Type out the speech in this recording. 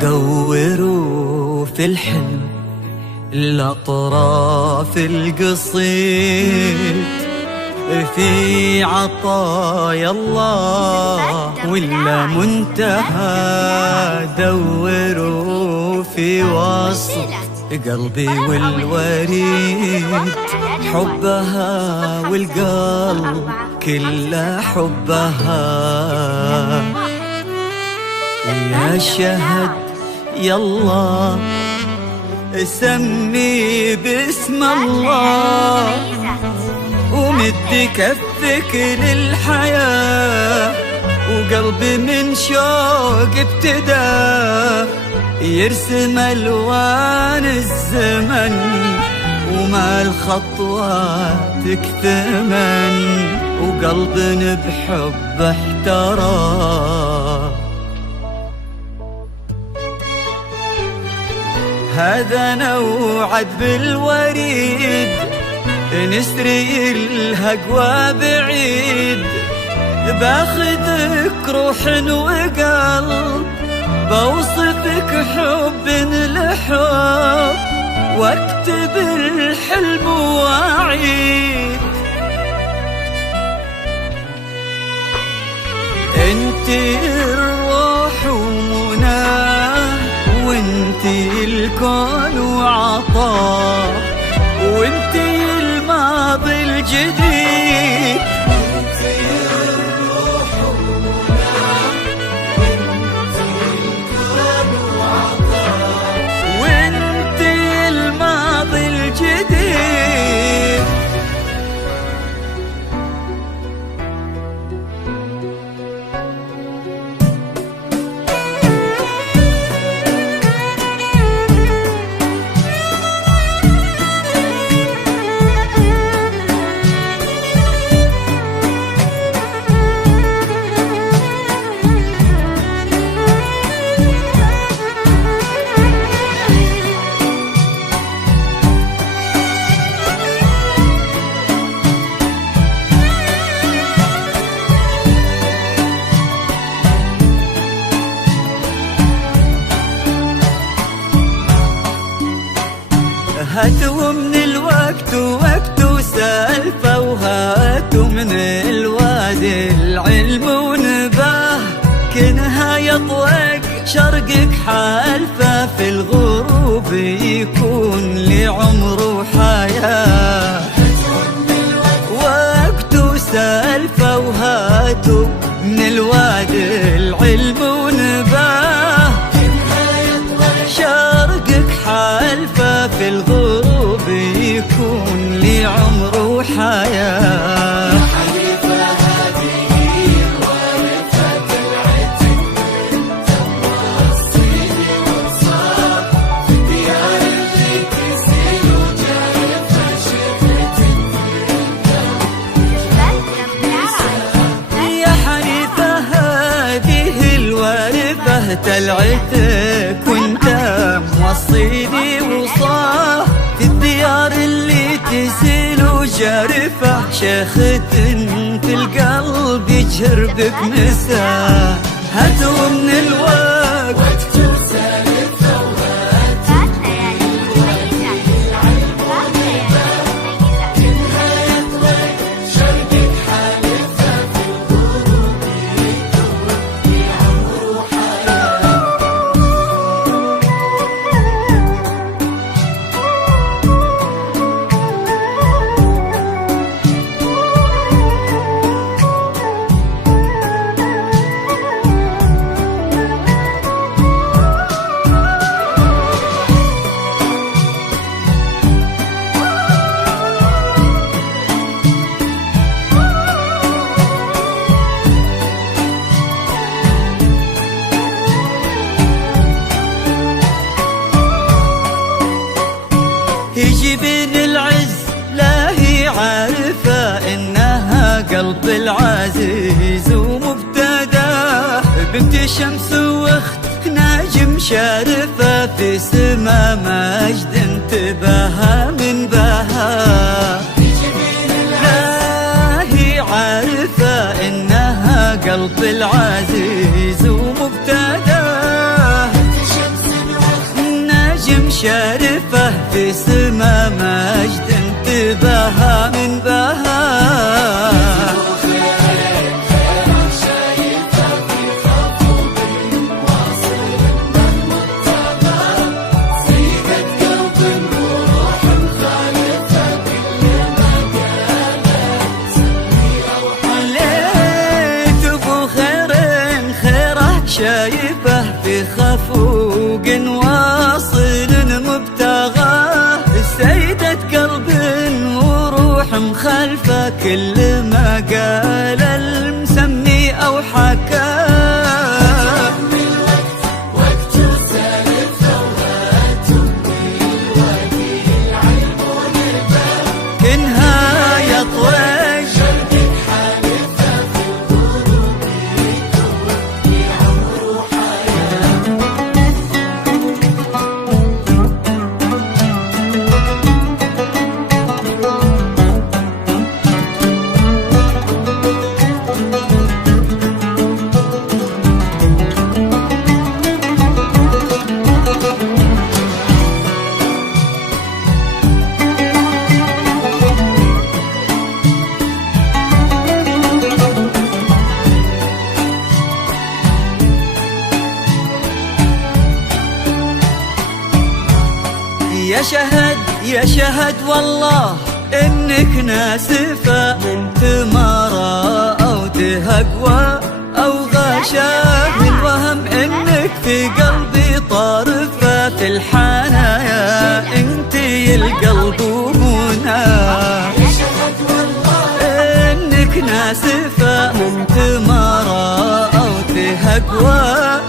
دوروا في الحلم الأطراف القصيد في عطايا الله ولا منتهى. دوروا في وسط قلبي والوريد حبها والقلب كله حبها. يا شهد يلا سمي باسم الله ومد كفك للحياة وقلبي من شوق ابتدى يرسم ألوان الزمن وما الخطوات ثمن وقلب بحب احترى. هذا نوعد بالوريد نسري الهقوى بعيد باخذك روح وقلب بوصفك حب لحب واكتب الحلم واعيد. انتي الروح ومناه وانتي الكون وعطاه وانتي الماضي الجديد. انتي الروح ومناه وانتي الكون وعطاه وانتي الماضي الجديد. هاتوا من الوقت ووقت وسالفة وهاتوا من الوادي العلم ونباه كنها يطوق شرقك حالفة في الغروب يكون لعمر وحياة. وقت وسالفة وهاتوا من الوادي العلم ونباه شرقك حالفة في الغروب يكون لي عمر وحياة. يا حليفة هذه ورثة العتق انت موصيني وصار في الديار اللي تسيل وجارفة شفت يا حليفة هذه الورثة تلعتك وانت موصيني وصاه في الديار اللي تسيل وجارفة شيخة في القلب يجهر بك مساه. هاتوا من الوقت وقت وسالفة وهاتوا من الوادي العلم ونباه كنها يطلق شرقك حالفة في الغروب يكون لي عمر وحياة. يجيبين العز لا هي عارفة إنها قلب العزيز ومبتداه بنت شمس واخت ناجم شارفة في سما مجد انتباها من بها. لا هي عارفة إنها قلب العزيز ومبتداه شارفة في سما مجد انتباها من بها. شايفه في خفوق واصل مبتغاه، سيدة قلب وروح مخلفة كل ما قال المسمي أو حكاه. وقت وسالفة وهاتمي الوادي العلم ونباه، كنها يطوي شرقك حالفة في الغروب توفي عمر وحياة. يا شهد والله إنك ناسفة من ثمرة أو تهقوى أو غشاء، من وهم إنك في قلبي طارفة في الحنايا انتي القلب ومناه. إنك ناسفة من ثمرة أو تهقوى